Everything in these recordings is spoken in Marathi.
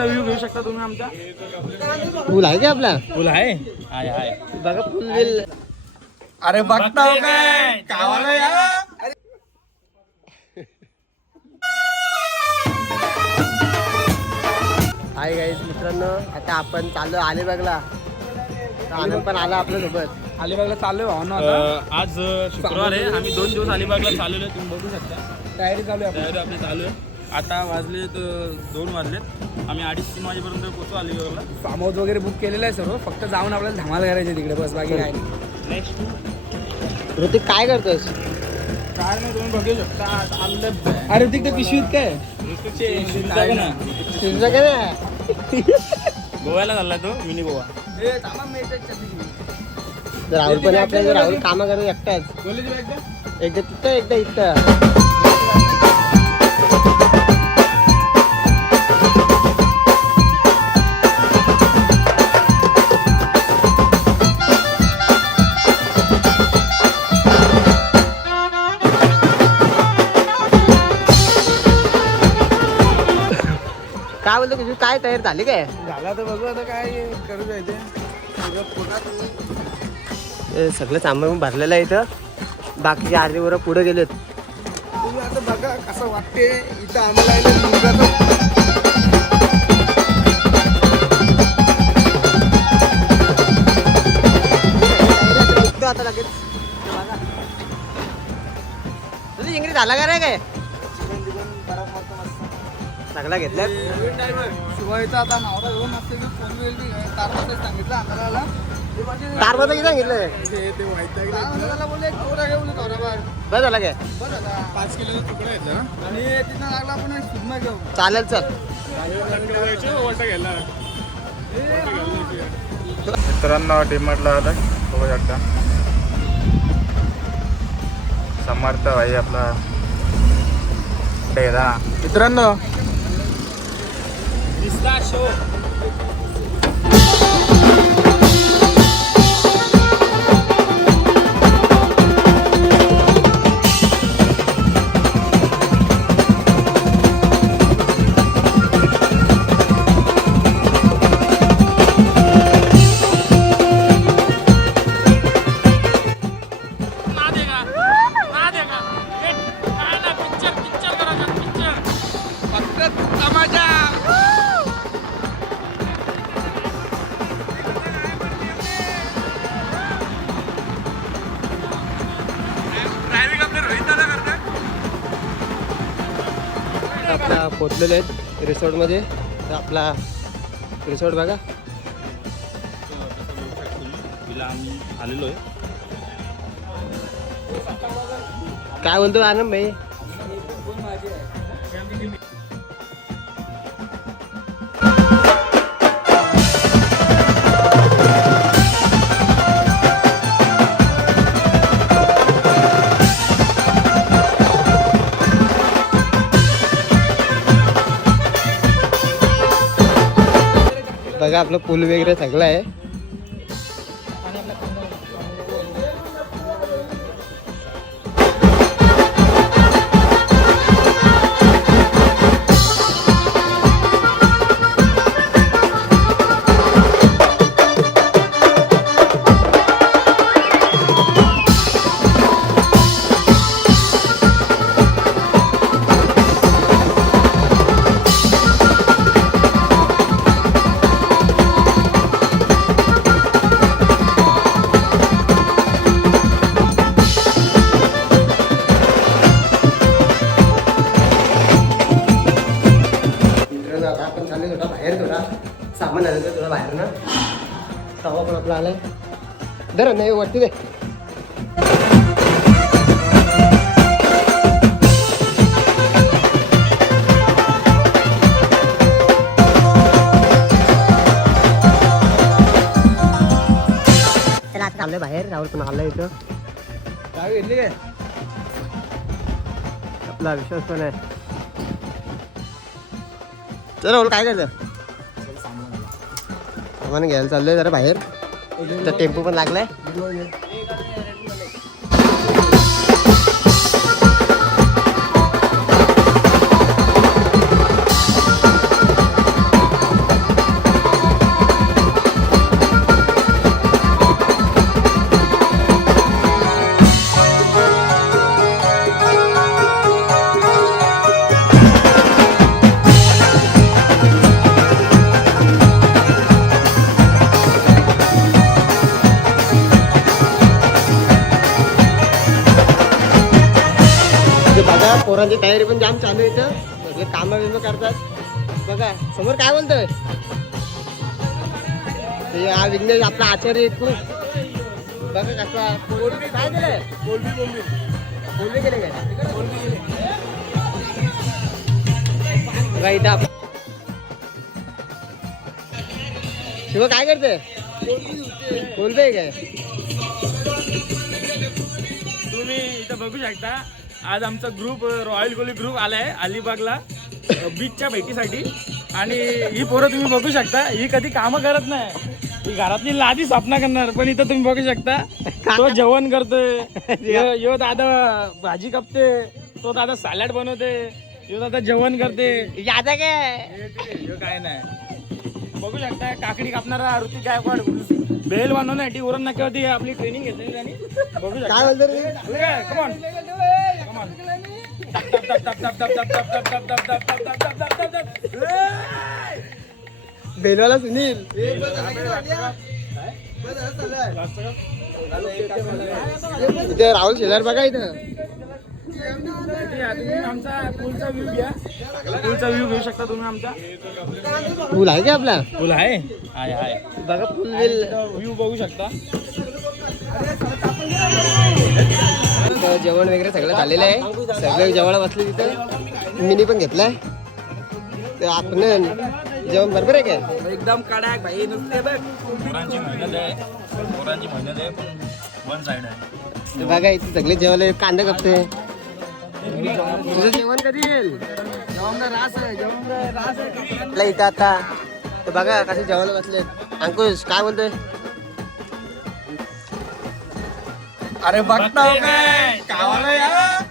व्ह्यू घेऊ शकता तुम्ही आमचा? पूल आहे का आपला? पूल आहे? आहे आहे बघा पूल बिल अरे बघता काय? गावाला या. हाय गाईज मित्रांनो आता आपण चाललो अलिबागला तर आनंद पण आला आपल्या अलिबागला चाललोय भावना आज अ, शुक्रवार आहे. आम्ही दोन दिवस अलिबागला चाललेलो आहे तुम्ही बघू शकता. तयारी चालू आहे तयारी आपली चालू आहे. आता वाजले दोन वाजलेत. आम्ही अडीच तीन वाजेपर्यंत पोहोचू अलिबागला. फार्म हाऊस वगैरे बुक केलेलं आहे सर्व. फक्त जाऊन आपल्याला धमाल करायची तिकडे. बस बाकी काय नेक्स्ट ऋतिक काय करतोस काय नाही तुम्ही बघू शकता. आज आलं अरे ऋतिक तर पिशवीत काय? आहे तुझं काय नाही? गोव्याला चालला तो मिनी गोवा. राहुल पण आपल्या राहुल कामं करत एकटाच एकदा? तिथं एकदा इथं. काय बोलतो तुझी काय तयार झाली काय? झाला तर बघू आता काय करू जायचे. सगळं सामान भरलेलं आहे इथं. बाकीचे अर्धे बरोबर पुढे गेलेत. तुम्ही आता बघा कसं वाटते इथं आम्हाला आता लगेच. तुझी झाला का रे काय? सगळा शिवायचा आता नवरा घेऊन असते की फोन बसायला सांगितलं आम्हाला. तारबद्दल किती सांगितलं बरं झालं काय? पाच किलोचा तुकडा येतं आणि तिथं लागला आपण एक सुरमा घेऊ चालेल चल. मित्रांनो डीमार्टला आलं बघू शकता समर्थ भाई आपला डेरा. मित्रांनो. आपला पोचलेले आहेत रिसॉर्टमध्ये. तर आपला रिसॉर्ट बघा. आम्ही आलेलो आहे काय म्हणतो आनंद भाई? आपलं पूल वगैरे सगळं आहे. धर नाही वरती दे चाललोय बाहेर. राहुल पण आलाय इथं. काय घेतली काय? आपला विश्वास पण आहे. चल राहुल काय करतं सामान घ्यायला चाललोय जरा बाहेर. तर टेम्पो पण लागलाय. पोरांची तयारी पण जाम चालू आहे इथं. सगळे कामं बिमं करतात. बघा समोर काय बोलतोय? ते हा विघ्नेश आपला आचार्य आहे खूप बघा कसा काय केलंय? कोलबी कोलबी बोलले केले काय? बघा इथं आप- शिव काय करते बोलतोय काय? तुम्ही इथं बघू शकता. आज आमचा ग्रुप रॉयल कोहली ग्रुप आलाय अलिबागला बीचच्या भेटीसाठी. आणि ही पोरं तुम्ही बघू शकता ही कधी कामं करत नाही. ही घरातली लादी स्थापना करणार पण इथं तुम्ही बघू शकता. तो जेवण करतोय यो- यो दादा भाजी कापते तो दादा सॅलड बनवते यो दादा जेवण करते यादा काय? काय नाही. बघू शकता काकडी कापणारा ऋतिक गायकवाड बेल बनवण्यासाठी उरण नाक्यावरती आपली ट्रेनिंग घेतली त्यांनी बघू शकता. बेलवाला सुनील. इथे राहुल शेजार बघा इथं. आमचा पूलचा व्ह्यू घ्या पूलचा व्ह्यू घेऊ शकता तुम्ही आमचा? पूल आहे का आपला? पूल आहे? आहे आहे बघा पूल व्ह्यू बघू शकता. जेवण वगैरे सगळं झालेलं आहे. सगळे जेवण बसले तिथं. मिनी पण घेतलाय. तर आपण जेवण बरोबर आहे काय? एकदम कडाक भाई नुसते बघ. पोरांची मेहनत आहे. पोरांची मेहनत आहे पण वन साइड आहे. तर बघा इथे सगळे जेवले कांदा कापते. तुझं जेवण कधी येईल? आपल्या इथं आता. तर बघा कसे जेवायला बसले अंकुश काय बोलतोय? अरे बघता. गावाला या.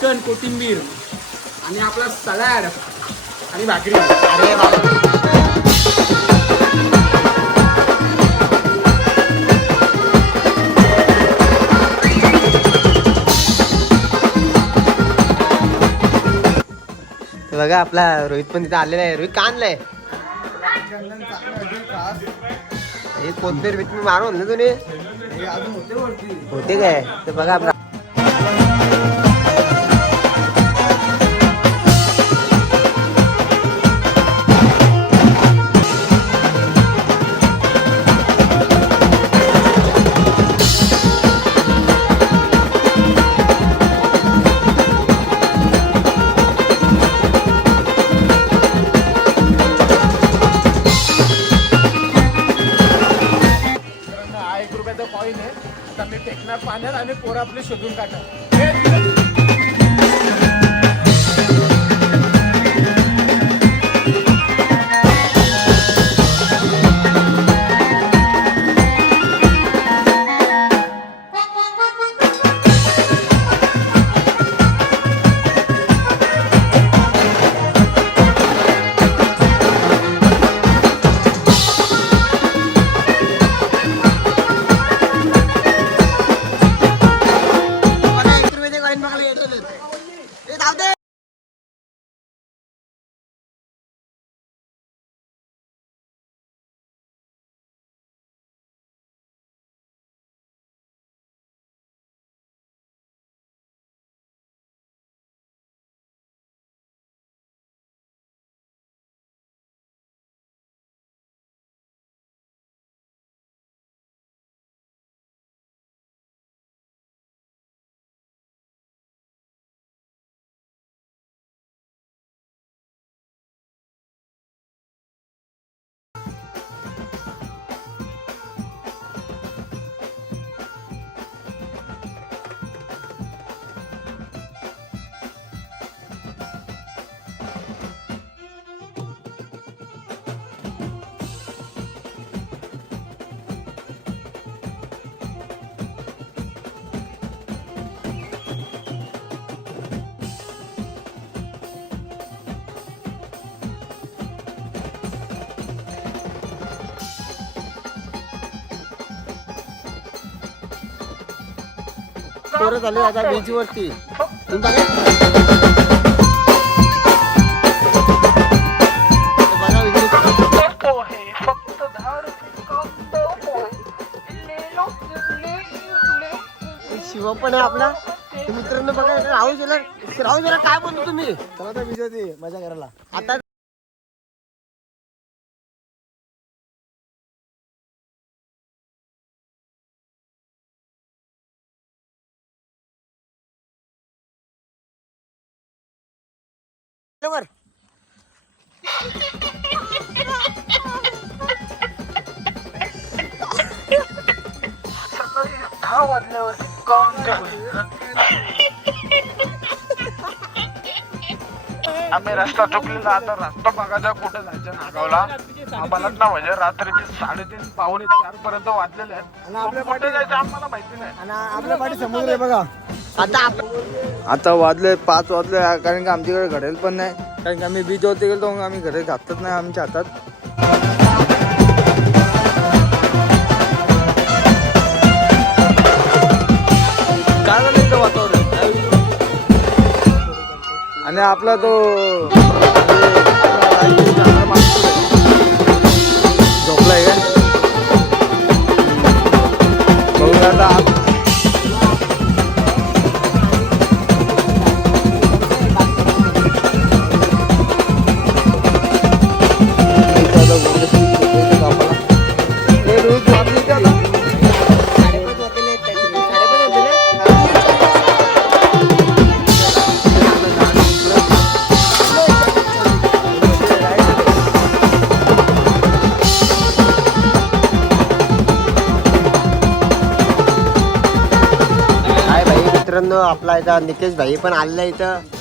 चिकन कोथिंबीर आणि आपला सलाड आणि भाकरी. अरे बघा आपला रोहित पण तिथे आलेला आहे. रोहित का आणलाय? हे कोथमीर बिथमीर मारून ना तुम्ही होते काय? तर बघा आपला आता मी टेकणार पाण्यात आणि पोरं आपले शोधून काढणार. पोरं चालू आता बीच वरती इकडे. शिवम पण आहे आपला. तर मित्रांनो बघा राहुल जरा राहुल जरा काय बोलतो तुम्ही? चला तर विजय मजा करायला. आता बरोबर आम्ही रस्ता चुकलेला आता रस्ता बघायचा कुठे जायचं नागावला. आम्हाला ना म्हणजे रात्रीचे साडेतीन पावणे चार पर्यंत वाजलेले आहेत. आणि आपल्या कुठे जायचं आम्हाला माहिती नाही. आणि आपल्या पाठी समुद्र आहे बघा. आता आपण आता वाजले पाच वाजले कारण की आमच्याकडे घडेल पण नाही. कारण की आम्ही बीचवरती गेलो मग आम्ही घरे घातलंच नाही आमच्या हातात. काय वातावरण? आणि आपला तो झोपलाय का आता मित्रांनो आपला इथं निकेश भाई पण आलेला इथं.